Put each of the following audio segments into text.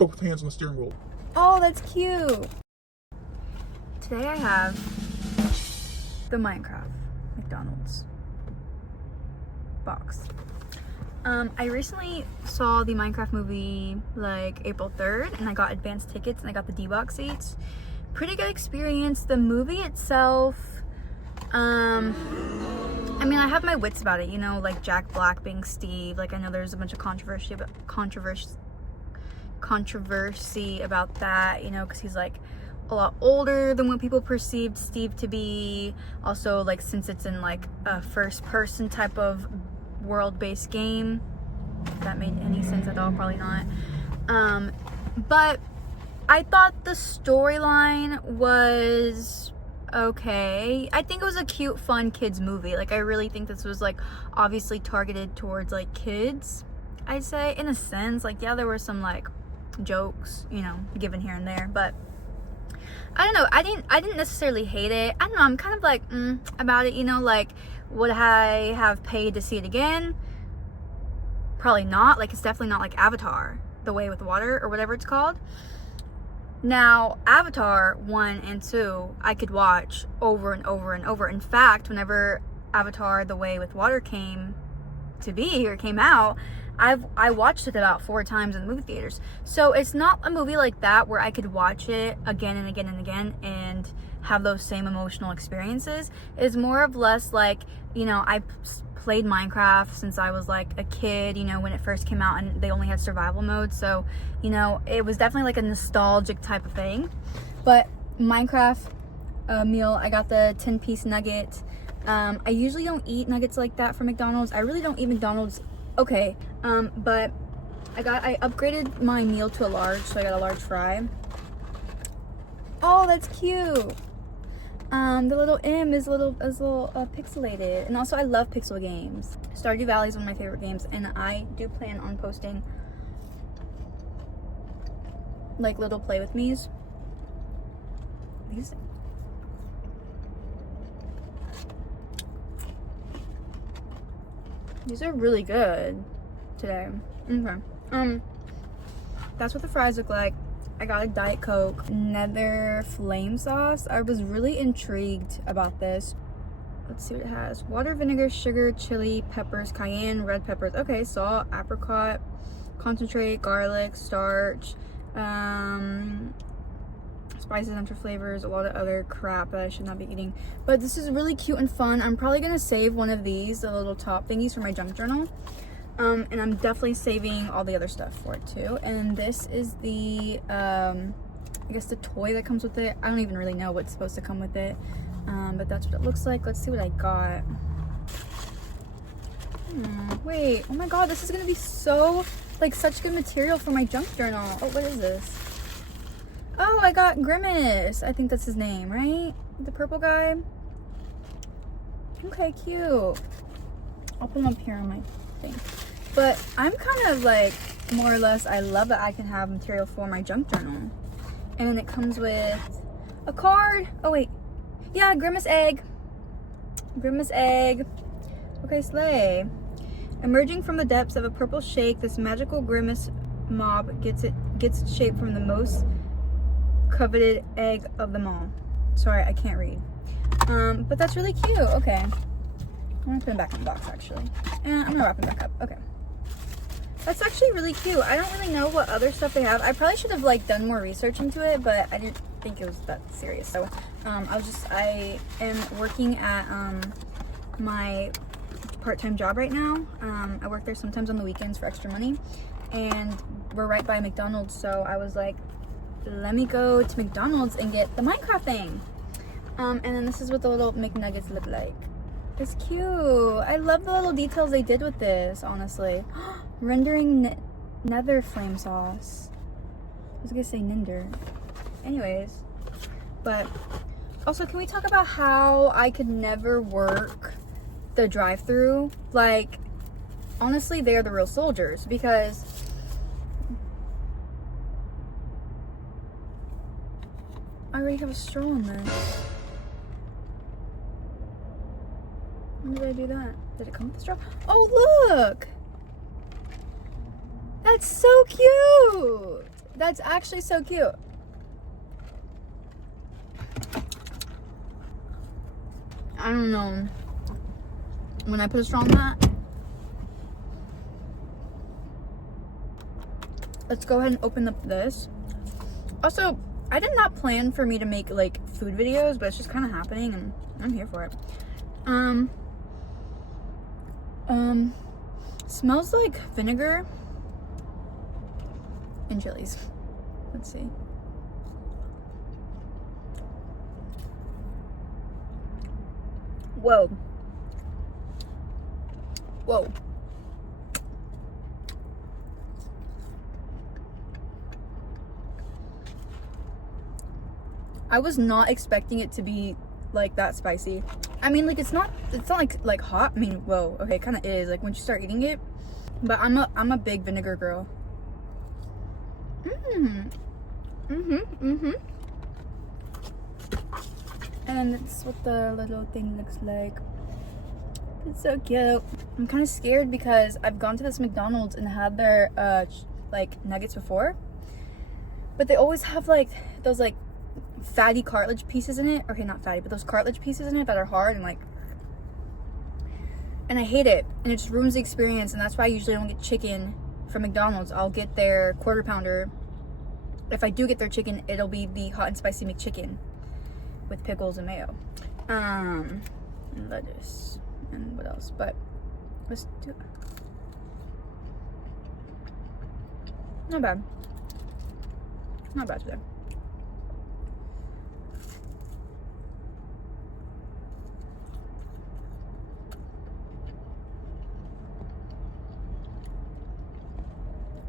both hands on the steering wheel. Oh, that's cute. Today I have the Minecraft McDonald's box. I recently saw the Minecraft movie like April 3rd, and I got advanced tickets and I got the D-box seats. Pretty good experience. The movie itself, I mean, I have my wits about it, you know, like Jack Black being Steve. Like, I know there's a bunch of controversy about that, you know, because he's like a lot older than what people perceived Steve to be. Also, like, since it's in like a first person type of world-based game, if that made any sense at all, probably not. But I thought the storyline was okay. I think it was a cute, fun kids movie. Like, I really think this was like obviously targeted towards like kids, I'd say, in a sense. Like, yeah, there were some like jokes, you know, given here and there, but I don't know, I didn't necessarily hate it. I don't know, I'm kind of like about it, you know. Like, would I have paid to see it again? Probably not. Like, it's definitely not like Avatar, The Way with Water, or whatever it's called. Now, Avatar 1 and 2, I could watch over and over and over. In fact, whenever Avatar The Way with Water came to be, or came out, I watched it about 4 times in the movie theaters. So it's not a movie like that where I could watch it again and again and again and have those same emotional experiences. It's more of less like, you know, I played Minecraft since I was like a kid, you know, when it first came out, and they only had survival mode. So, you know, it was definitely like a nostalgic type of thing. But Minecraft meal, I got the 10-piece nugget. I usually don't eat nuggets like that from McDonald's. I really don't eat McDonald's. Okay, but I upgraded my meal to a large, so I got a large fry. Oh, that's cute. The little M is a little pixelated, and also I love pixel games. Stardew Valley is one of my favorite games, and I do plan on posting like little play with me's. These are really good today. Okay. That's what the fries look like. I got a Diet Coke, Nether flame sauce. I was really intrigued about this. Let's see what it has. Water, vinegar, sugar, chili, peppers, cayenne, red peppers. Okay, salt, apricot, concentrate, garlic, starch, spices, extra flavors, a lot of other crap that I should not be eating. But this is really cute and fun. I'm probably gonna save one of these, the little top thingies, for my junk journal. And I'm definitely saving all the other stuff for it too. And this is the, I guess the toy that comes with it. I don't even really know what's supposed to come with it. But that's what it looks like. Let's see what I got. Wait, oh my god, this is gonna be so, like, such good material for my junk journal. Oh, what is this? Oh, I got Grimace. I think that's his name, right? The purple guy. Okay, cute. I'll put him up here on my thing. But I'm kind of like, more or less, I love that I can have material for my junk journal. And then it comes with a card. Oh, wait. Yeah, Grimace egg. Grimace egg. Okay, slay. Emerging from the depths of a purple shake, this magical Grimace mob gets its shape from the most coveted egg of them all. Sorry, I can't read. But that's really cute. Okay. I'm gonna put him back in the box, actually. And I'm gonna wrap him back up. Okay. That's actually really cute. I don't really know what other stuff they have. I probably should have like done more research into it, but I didn't think it was that serious. So I am working at my part-time job right now. I work there sometimes on the weekends for extra money, and we're right by McDonald's, so I was like, let me go to McDonald's and get the Minecraft thing. And then this is what the little McNuggets look like. It's cute. I love the little details they did with this, honestly. Rendering Nether flame sauce. I was gonna say Ninder. Anyways, but also, can we talk about how I could never work the drive-thru? Like, honestly, they're the real soldiers, because I already have a straw in this. When did I do that? Did it come with a straw? Oh, look! That's so cute! That's actually so cute. I don't know. When I put a straw on that, let's go ahead and open up this. Also, I did not plan for me to make like food videos, but it's just kind of happening and I'm here for it. Smells like vinegar and chilies. Let's see. Whoa. Whoa. I was not expecting it to be like that spicy. I mean, like it's not like hot. I mean, whoa, okay, it kind of is like when you start eating it. But I'm a big vinegar girl. And that's what the little thing looks like. It's so cute. I'm kind of scared because I've gone to this McDonald's and had their like nuggets before, but they always have like those like fatty cartilage pieces in it. Okay, not fatty, but those cartilage pieces in it that are hard and like, and I hate it, and it just ruins the experience. And that's why I usually don't get chicken from McDonald's. I'll get their quarter pounder. If I do get their chicken, it'll be the hot and spicy McChicken with pickles and mayo, and lettuce, and what else? But let's do it. Not bad. Not bad today.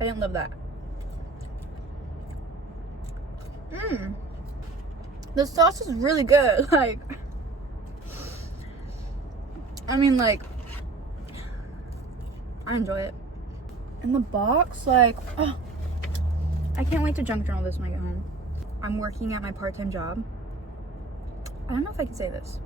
I didn't love that. The sauce is really good. Like, I mean, like, I enjoy it. And the box, like, oh, I can't wait to junk journal this when I get home. I'm working at my part-time job. I don't know if I can say this,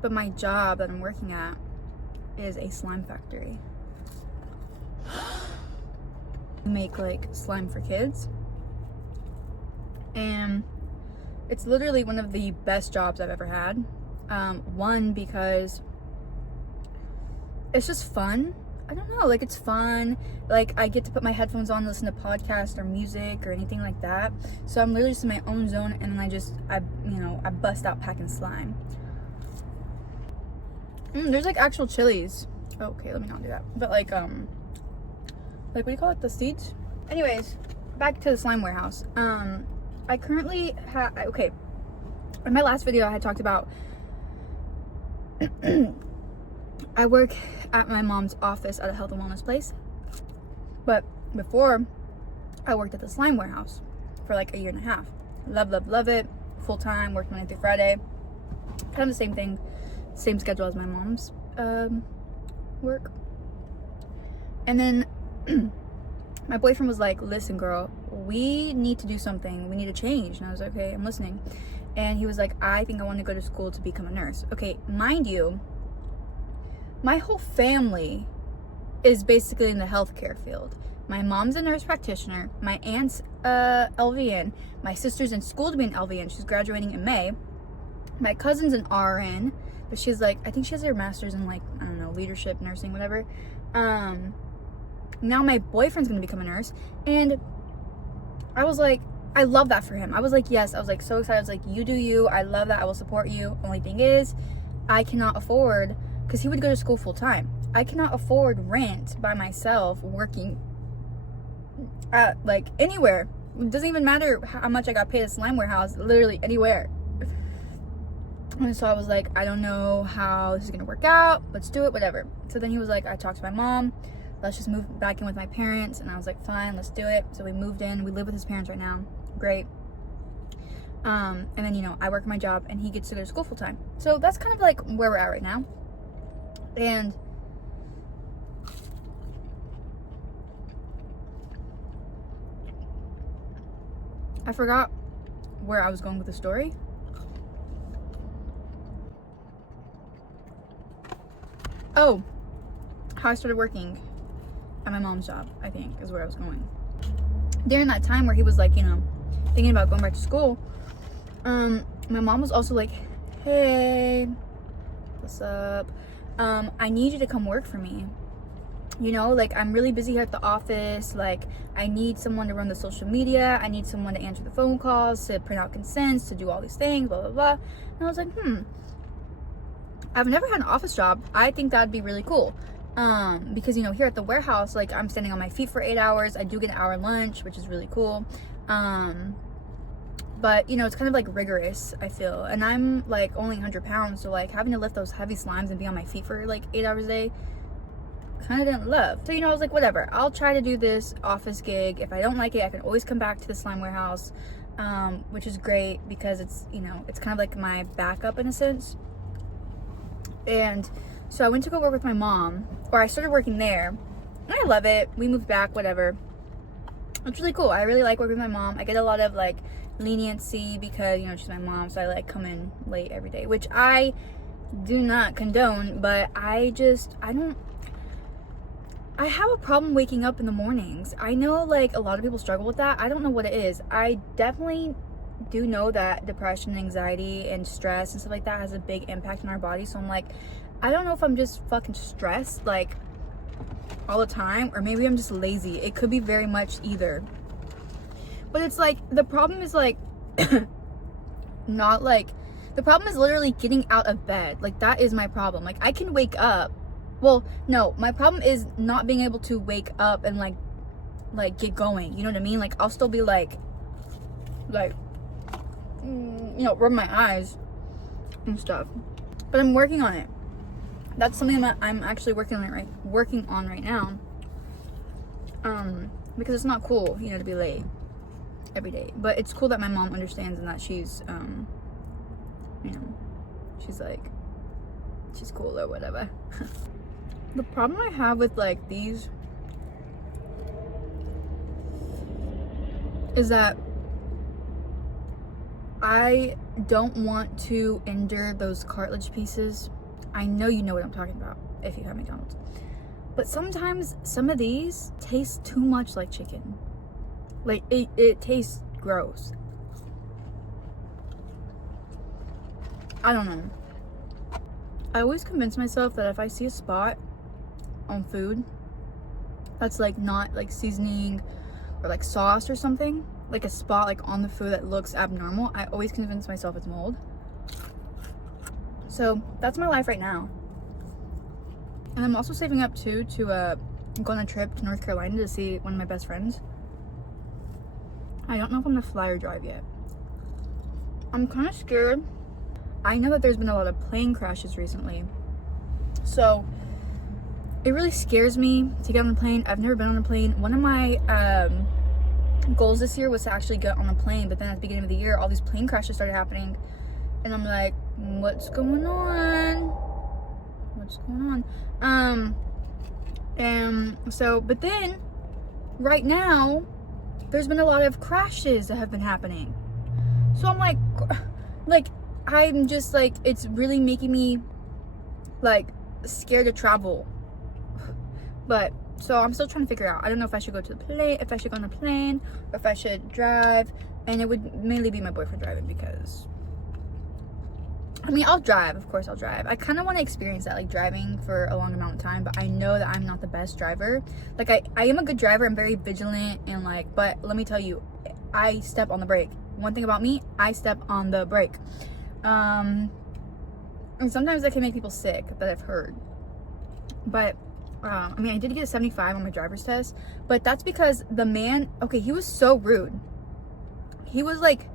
but my job that I'm working at is a slime factory. Make like slime for kids, and it's literally one of the best jobs I've ever had. One, because it's just fun. I don't know, like it's fun. Like I get to put my headphones on, listen to podcasts or music or anything like that. So I'm literally just in my own zone, and then I bust out packing slime. There's like actual chilies. Okay, let me not do that. But like what do you call it? The seeds? Anyways, back to the slime warehouse. I currently have, okay, in my last video I had talked about I work at my mom's office at a health and wellness place. But before, I worked at the slime warehouse for like a year and a half. Love it. Full time, worked Monday through Friday. Kind of the same thing, same schedule as my mom's work. And then my boyfriend was like, listen girl, we need to do something, we need to change. And I was like, okay, I'm listening. And he was like, I think I want to go to school to become a nurse. Okay, mind you, my whole family is basically in the healthcare field. My mom's a nurse practitioner, my aunt's LVN, my sister's in school to be an LVN, she's graduating in May. My cousin's an RN, but she's like, I think she has her master's in like, I don't know, leadership, nursing, whatever. Now my boyfriend's gonna become a nurse, and I was like, I love that for him. I was like, yes, I was like so excited. I was like, you do you, I love that, I will support you. Only thing is, I cannot afford, because he would go to school full time, I cannot afford rent by myself working at like anywhere. It doesn't even matter how much I got paid at slime warehouse, literally anywhere. And so I was like, I don't know how this is gonna work out, let's do it, whatever. So then he was like, I talked to my mom, let's just move back in with my parents. And I was like, fine, let's do it. So we moved in, we live with his parents right now, great. And then, I work my job and he gets to go to school full time. So that's kind of like where we're at right now. And I forgot where I was going with the story. Oh, how I started working at my mom's job, I think, is where I was going. during that time where he was like, you know, thinking about going back to school, my mom was also like, hey, what's up? I need you to come work for me. You know, like, I'm really busy here at the office. Like, I need someone to run the social media. I need someone to answer the phone calls, to print out consents, to do all these things, blah, blah, blah. And I was like, I've never had an office job. I think that'd be really cool. Because, you know, here at the warehouse, like, I'm standing on my feet for 8 hours. I do get an hour lunch, which is really cool. But, you know, it's kind of, like, rigorous, I feel. And I'm, like, only 100 pounds. So, like, having to lift those heavy slimes and be on my feet for, like, 8 hours a day, kind of didn't love. So, you know, I was like, whatever, I'll try to do this office gig. If I don't like it, I can always come back to the slime warehouse, which is great because it's, you know, it's kind of like my backup in a sense. And so I went to go work with my mom, or I started working there, and I love it. We moved back, whatever. It's really cool. I really like working with my mom. I get a lot of, like, leniency because, you know, she's my mom, so I, like, come in late every day, which I do not condone, but I have a problem waking up in the mornings. I know, like, a lot of people struggle with that. I don't know what it is. I definitely do know that depression, anxiety, and stress and stuff like that has a big impact on our body. So I'm like, I don't know if I'm just fucking stressed, like, all the time, or maybe I'm just lazy. It could be very much either. But it's like, the problem is, like, not, like, the problem is literally getting out of bed. Like, that is my problem. Like, I can wake up. Well, no, my problem is not being able to wake up and, like get going. You know what I mean? Like, I'll still be like, you know, rub my eyes and stuff. But I'm working on it. That's something that I'm actually working on right now. Because it's not cool, you know, to be late every day. But it's cool that my mom understands and that she's, you know, she's like, she's cool or whatever. The problem I have with, like, these is that I don't want to endure those cartilage pieces. I know you know what I'm talking about if you have McDonald's. But sometimes some of these taste too much like chicken. Like, it tastes gross. I don't know. I always convince myself that if I see a spot on food that's, like, not, like, seasoning or, like, sauce or something, like a spot, like, on the food that looks abnormal, I always convince myself it's mold. So that's my life right now. And I'm also saving up too to go on a trip to North Carolina to see one of my best friends. I don't know if I'm gonna fly or drive yet. I'm kind of scared. I know that there's been a lot of plane crashes recently, so it really scares me to get on a plane. I've never been on a plane. One of my goals this year was to actually get on a plane, but then at the beginning of the year, all these plane crashes started happening, and I'm like, what's going on? What's going on? And so, but then right now, there's been a lot of crashes that have been happening. So I'm like, I'm just like, it's really making me, like, scared to travel. But so I'm still trying to figure out. I don't know if I should go to the plane, if I should go on a plane, or if I should drive. And it would mainly be my boyfriend driving, because I mean, I'll drive, of course I'll drive. I kind of want to experience that, like, driving for a long amount of time, but I know that I'm not the best driver. Like, I am a good driver. I'm very vigilant and, like, but let me tell you, I step on the brake. One thing about me, I step on the brake. And sometimes that can make people sick, that I've heard. But I mean, I did get a 75 on my driver's test, but that's because the man, okay, he was so rude. He was like,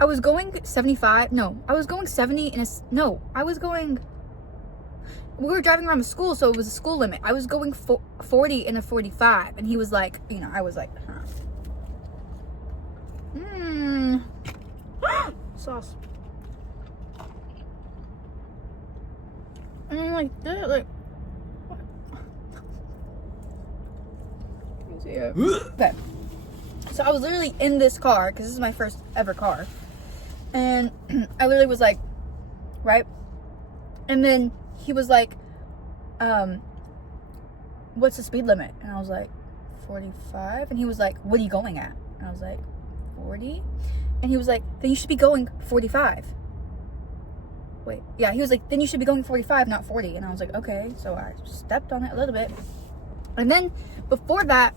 I was going 75, no, I was going 70 in a, no, I was going, we were driving around the school, so it was a school limit. I was going 40 in a 45, and he was like, you know, I was like, sauce. And I'm like, dude, like, you see it? Okay. So I was literally in this car, because this is my first ever car. And I literally was like, right? And then he was like, what's the speed limit? And I was like, 45. And he was like, what are you going at? And I was like, 40. And he was like, then you should be going 45. Wait, yeah, he was like, then you should be going 45, not 40. And I was like, okay. So I stepped on it a little bit. And then before that,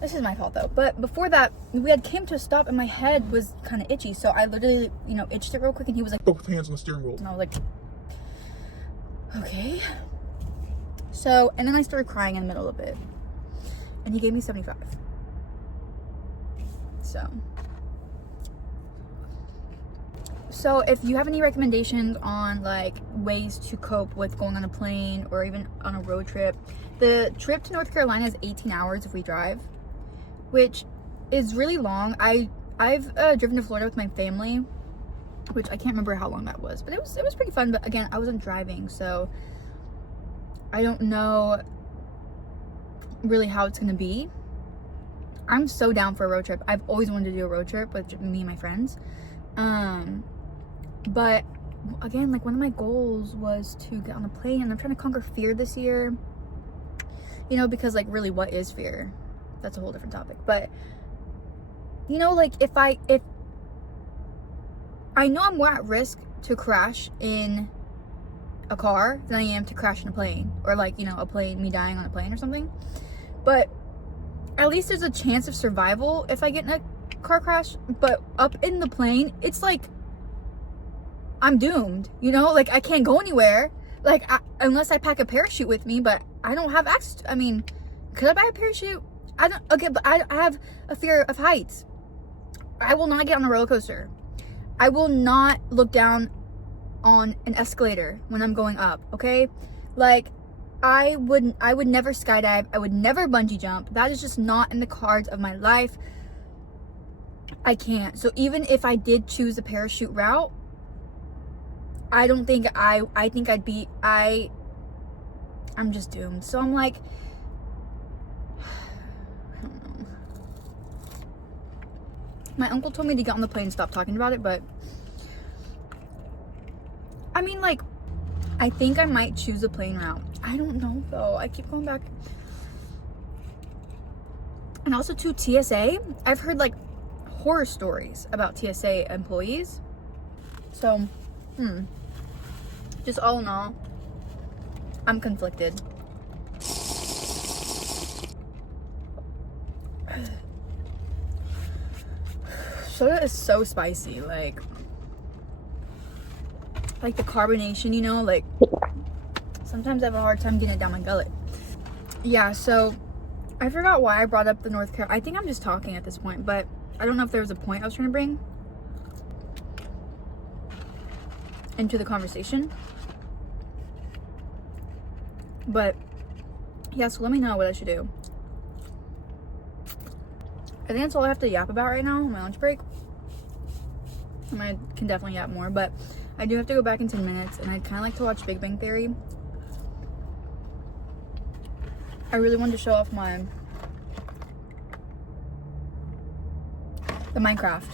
this is my fault though, but before that, we had came to a stop and my head was kind of itchy. So I literally, you know, itched it real quick, and he was like, both hands on the steering wheel. And I was like, okay. So, and then I started crying in the middle of it. And he gave me 75. So if you have any recommendations on like ways to cope with going on a plane or even on a road trip, the trip to North Carolina is 18 hours if we drive, which is really long. I've driven to Florida with my family, which I can't remember how long that was, but it was pretty fun. But again, I wasn't driving, so I don't know really how it's gonna be. I'm so down for a road trip. I've always wanted to do a road trip with me and my friends. But again, like one of my goals was to get on a plane, and I'm trying to conquer fear this year. You know, because like really, what is fear? That's a whole different topic. But you know, like if I know I'm more at risk to crash in a car than I am to crash in a plane, or like, you know, me dying on a plane or something. But at least there's a chance of survival if I get in a car crash. But up in the plane, it's like I'm doomed, you know, like I can't go anywhere, like unless I pack a parachute with me, but I don't have access to, I mean, could I buy a parachute? I don't, okay, but I have a fear of heights. I will not get on a roller coaster. I will not look down on an escalator when I'm going up, okay? Like I would never skydive. I would never bungee jump. That is just not in the cards of my life. I can't. So even if I did choose the parachute route, I don't think I think I'm just doomed. So I'm like, I don't know. My uncle told me to get on the plane and stop talking about it, but I mean, like, I think I might choose a plane route. I don't know though. I keep going back. And also to TSA, I've heard like horror stories about TSA employees. So, just all in all, I'm conflicted. Soda is so spicy, like the carbonation, you know, like sometimes I have a hard time getting it down my gullet. Yeah, so I forgot why I brought up the North Carolina. I think I'm just talking at this point, but I don't know if there was a point I was trying to bring into the conversation. But yeah, so let me know what I should do. I think that's all I have to yap about right now on my lunch break. I can definitely yap more, but I do have to go back in 10 minutes, and I'd kind of like to watch Big Bang Theory. I really wanted to show off the Minecraft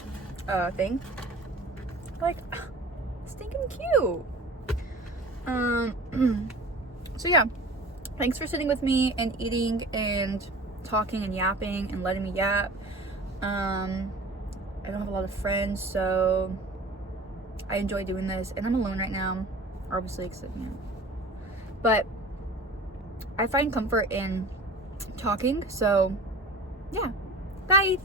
thing. Like, stinking cute. So yeah, thanks for sitting with me and eating and talking and yapping and letting me yap. I don't have a lot of friends, so I enjoy doing this, and I'm alone right now, obviously, except, you know. But I find comfort in talking, so yeah. Bye.